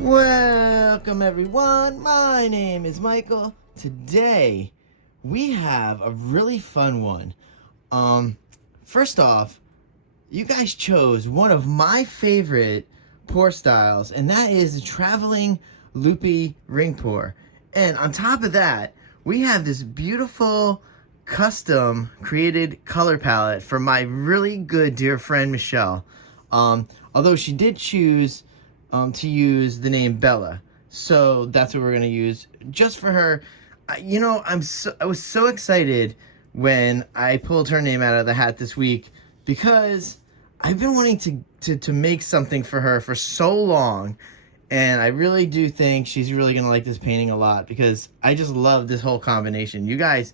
Welcome everyone, my name is Michael. Today we have a really fun one. First off, you guys chose one of my favorite pour styles, and that is the traveling loopy ring pour. And on top of that, we have this beautiful custom created color palette for my really good dear friend Michelle. Although she did choose to use the name Bella, so that's what we're gonna use just for her. I was so excited when I pulled her name out of the hat this week because I've been wanting to make something for her for so long, and I really do think she's really gonna like this painting a lot because I just love this whole combination. You guys,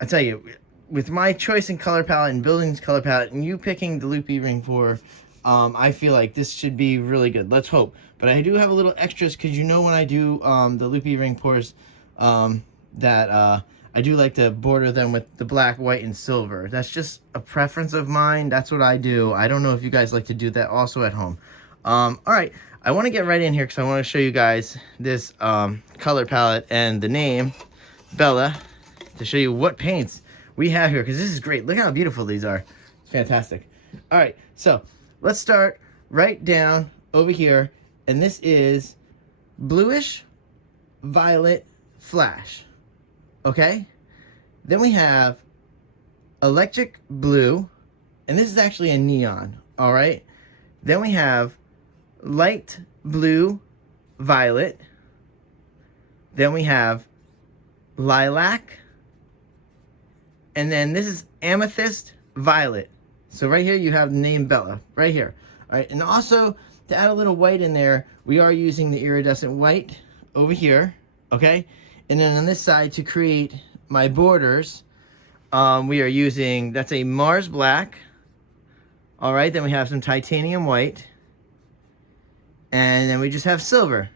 I tell you, with my choice in color palette and building this color palette and you picking the loopy ring pour, I feel like this should be really good. Let's hope. But I do have a little extras because when I do the loopy ring pours, that I do like to border them with the black, white, and silver. That's just a preference of mine. That's what I do. I don't know if you guys like to do that also at home. All right, I want to get right in here because I want to show you guys this color palette and the name Bella to show you what paints we have here because this is great. Look how beautiful these are. It's fantastic. All right, so let's start right down over here, and this is bluish violet flash. Okay, then we have electric blue, and this is actually a neon. All right, then we have light blue violet, then we have lilac, and then this is amethyst violet. So right here you have the name Bella, right here. All right, and also to add a little white in there, we are using the iridescent white over here, okay? And then on this side to create my borders, we are using, that's a Mars black. All right, then we have some titanium white. And then we just have silver.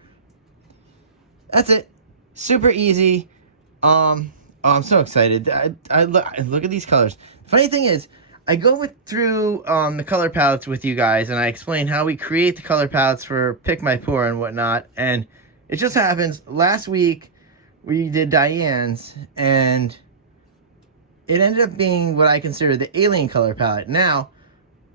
That's it. Super easy. Oh, I'm so excited. I look at these colors. Funny thing is, I go through the color palettes with you guys, and I explain how we create the color palettes for Pick My Pour and whatnot. And it just happens, last week we did Diane's, and it ended up being what I consider the alien color palette. Now,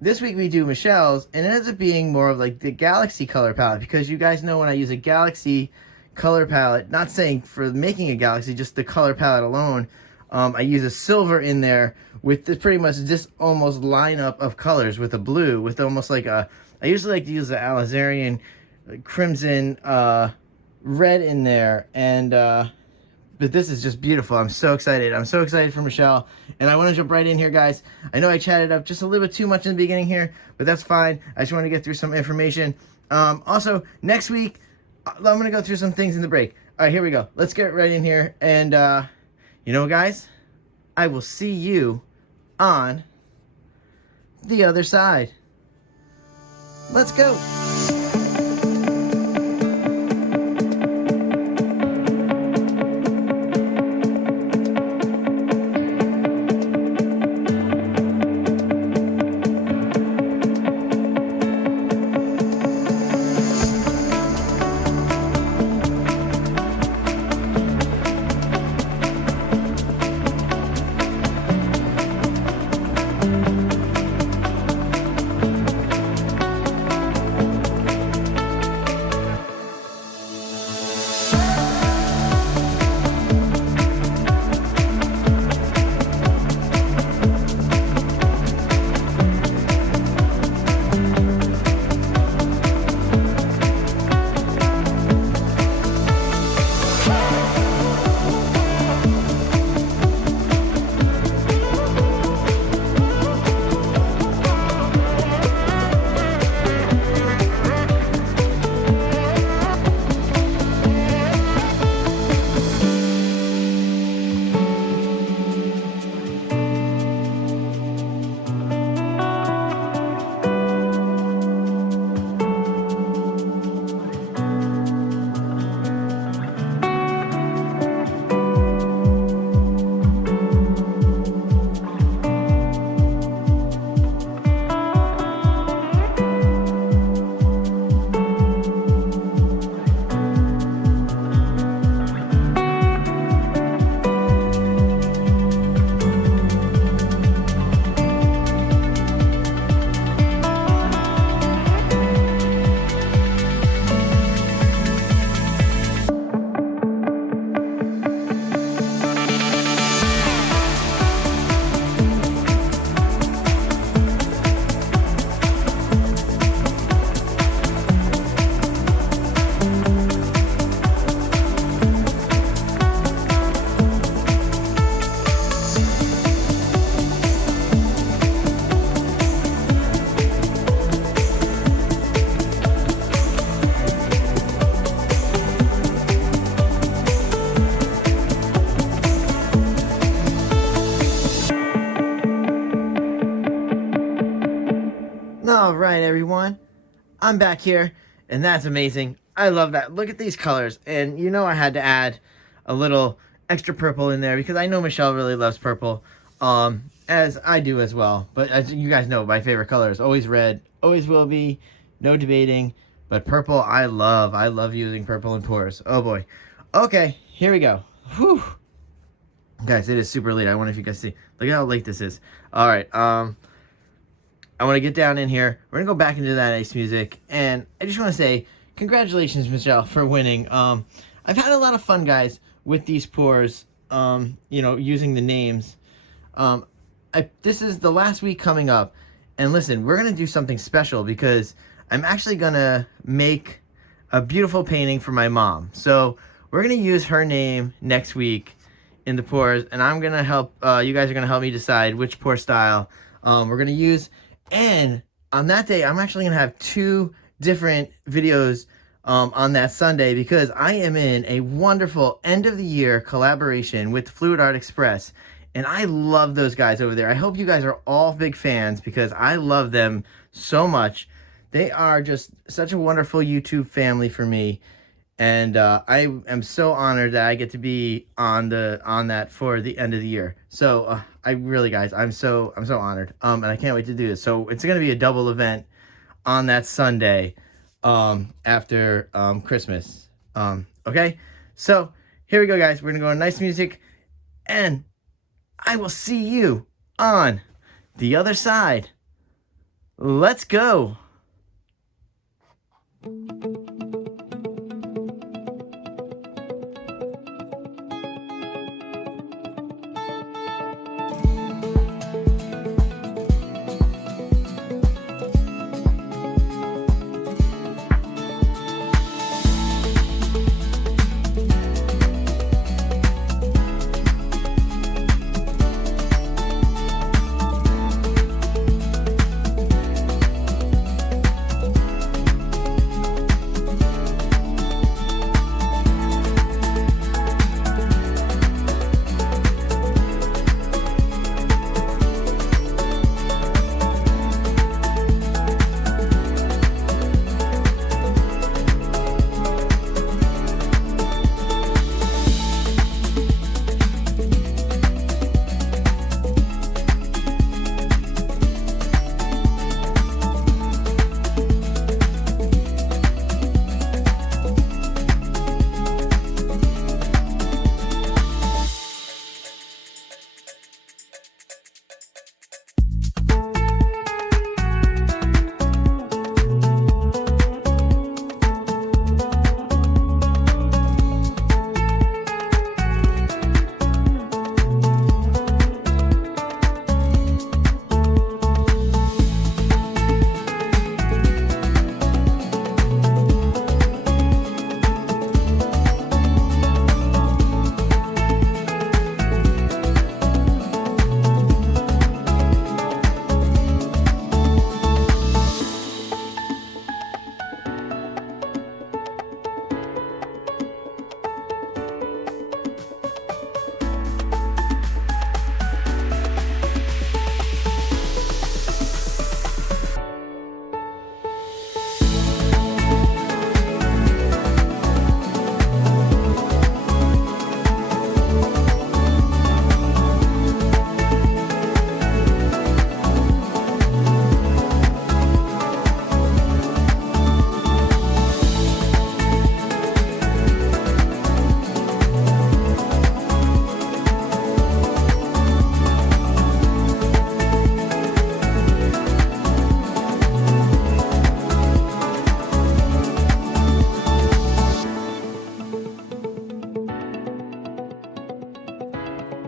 this week we do Michelle's, and it ends up being more of like the galaxy color palette, because you guys know when I use a galaxy color palette, not saying for making a galaxy, just the color palette alone, I use a silver in there with pretty much this almost lineup of colors with a blue, with almost like a, I usually like to use the Alizarian crimson red in there, and but this is just beautiful. I'm so excited. I'm so excited for Michelle, and I want to jump right in here, guys. I know I chatted up just a little bit too much in the beginning here, but that's fine. I just want to get through some information. Also, next week, I'm going to go through some things in the break. All right, here we go. Let's get right in here, and guys, I will see you on the other side. Let's go. I'm back here, and that's amazing. I love that. Look at these colors. And you know I had to add a little extra purple in there because I know Michelle really loves purple, as I do as well. But as you guys know, my favorite color is always red, always will be, no debating. But purple, I love. I love using purple in pours. Oh boy. Okay, here we go. Whew. Guys, it is super late. I wonder if you guys see. Look at how late this is. All right. I want to get down in here. We're going to go back into that ice music. And I just want to say, congratulations, Michelle, for winning. I've had a lot of fun, guys, with these pours, you know, using the names. This is the last week coming up. And listen, we're going to do something special because I'm actually going to make a beautiful painting for my mom. So we're going to use her name next week in the pours. And I'm going to help, you guys are going to help me decide which pour style we're going to use. And on that day, I'm actually going to have 2 different videos on that Sunday because I am in a wonderful end of the year collaboration with Fluid Art Express. And I love those guys over there. I hope you guys are all big fans because I love them so much. They are just such a wonderful YouTube family for me. And I am so honored that I get to be on that for the end of the year. So I really, guys, I'm so honored. And I can't wait to do this. So it's going to be a double event on that Sunday after Christmas. Okay, so here we go, guys. We're going to go on nice music, and I will see you on the other side. Let's go.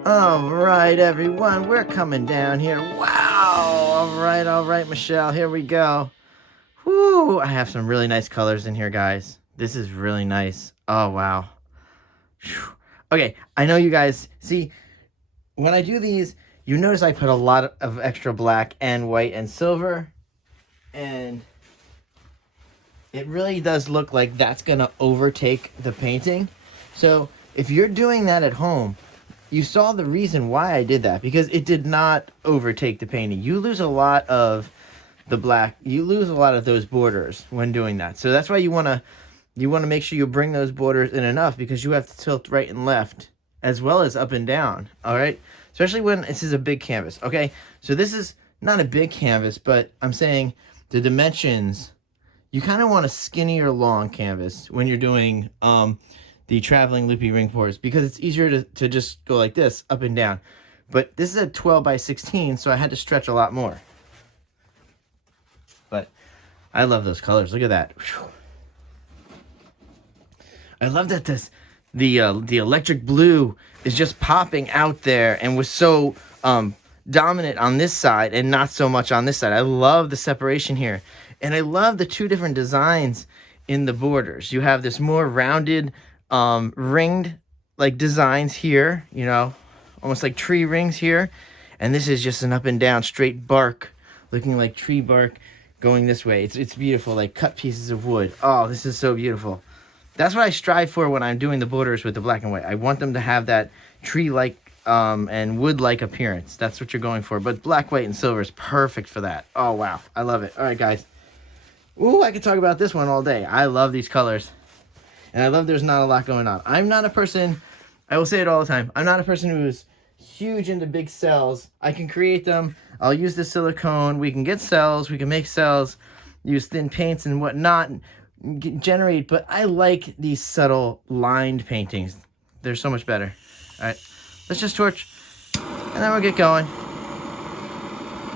All right, everyone, we're coming down here. Wow! All right, Michelle, here we go. Whoo! I have some really nice colors in here, guys. This is really nice. Oh, wow. Whew. Okay, I know you guys see, when I do these, you notice I put a lot of extra black and white and silver, and it really does look like that's going to overtake the painting. So if you're doing that at home, you saw the reason why I did that, because it did not overtake the painting. You lose a lot of the black, you lose a lot of those borders when doing that. So that's why you want to make sure you bring those borders in enough, because you have to tilt right and left as well as up and down. All right, especially when this is a big canvas. Okay, so this is not a big canvas, but I'm saying the dimensions, you kind of want a skinnier long canvas when you're doing the traveling loopy ring pours, because it's easier to just go like this up and down. But this is a 12 by 16, so I had to stretch a lot more. But I love those colors. Look at that. Whew. I love that the electric blue is just popping out there and was so dominant on this side and not so much on this side. I love the separation here. And I love the two different designs in the borders. You have this more rounded, ringed like designs here, you know, almost like tree rings here. And this is just an up and down straight bark, looking like tree bark going this way. It's beautiful, like cut pieces of wood. Oh, this is so beautiful. That's what I strive for when I'm doing the borders with the black and white. I want them to have that tree-like and wood-like appearance. That's what you're going for. But black, white, and silver is perfect for that. Oh, wow. I love it. All right, guys. Ooh, I could talk about this one all day. I love these colors. And I love there's not a lot going on. I'm not a person, I will say it all the time, I'm not a person who's huge into big cells. I can create them. I'll use the silicone. We can get cells. We can make cells, use thin paints and whatnot, and generate. But I like these subtle lined paintings. They're so much better. All right, let's just torch, and then we'll get going.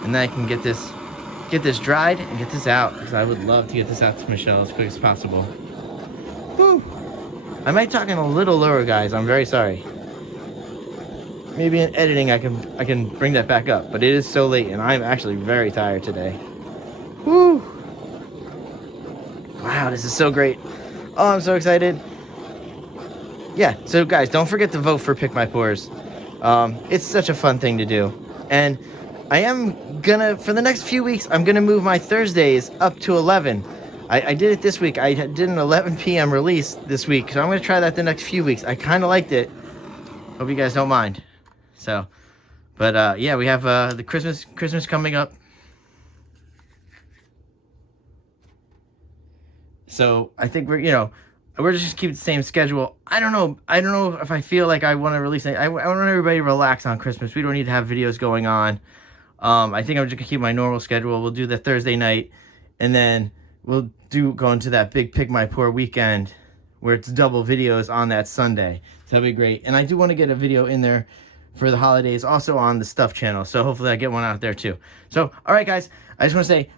And then I can get this dried and get this out, because I would love to get this out to Michelle as quick as possible. Woo! I might talk in a little lower, guys. I'm very sorry. Maybe in editing I can bring that back up, but it is so late and I'm actually very tired today. Woo! Wow, this is so great. Oh, I'm so excited. Yeah, so guys, don't forget to vote for Pick My Pours. It's such a fun thing to do. And I am gonna, for the next few weeks, I'm gonna move my Thursdays up to 11. I did it this week. I did an 11 p.m. release this week, so I'm gonna try that the next few weeks. I kind of liked it. Hope you guys don't mind. So, but yeah, we have the Christmas coming up. So I think we're just keep the same schedule. I don't know if I feel like I want to release it. I want everybody to relax on Christmas. We don't need to have videos going on. I think I'm just gonna keep my normal schedule. We'll do the Thursday night, and then we'll go into that big Pick My Pour weekend where it's double videos on that Sunday. So that'll be great. And I do want to get a video in there for the holidays, also on the Stuff channel. So hopefully I get one out there too. So, all right, guys, I just want to say,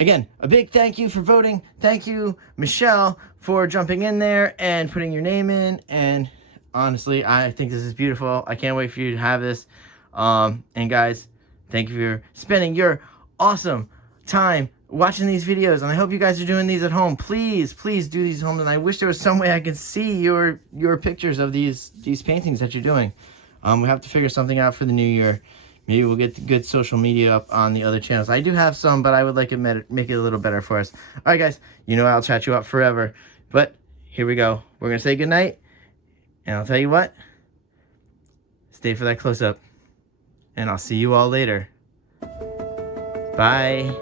again, a big thank you for voting. Thank you, Michelle, for jumping in there and putting your name in. And honestly, I think this is beautiful. I can't wait for you to have this. And guys, thank you for spending your awesome time watching these videos, and I hope you guys are doing these at home. Please do these at home, and I wish there was some way I could see your pictures of these paintings that you're doing. We have to figure something out for the new year. Maybe we'll get good social media up on the other channels. I do have some, but I would like to make it a little better for us. All right, guys, I'll chat you up forever, but here we go. We're gonna say goodnight, and I'll tell you what, stay for that close-up, and I'll see you all later. Bye.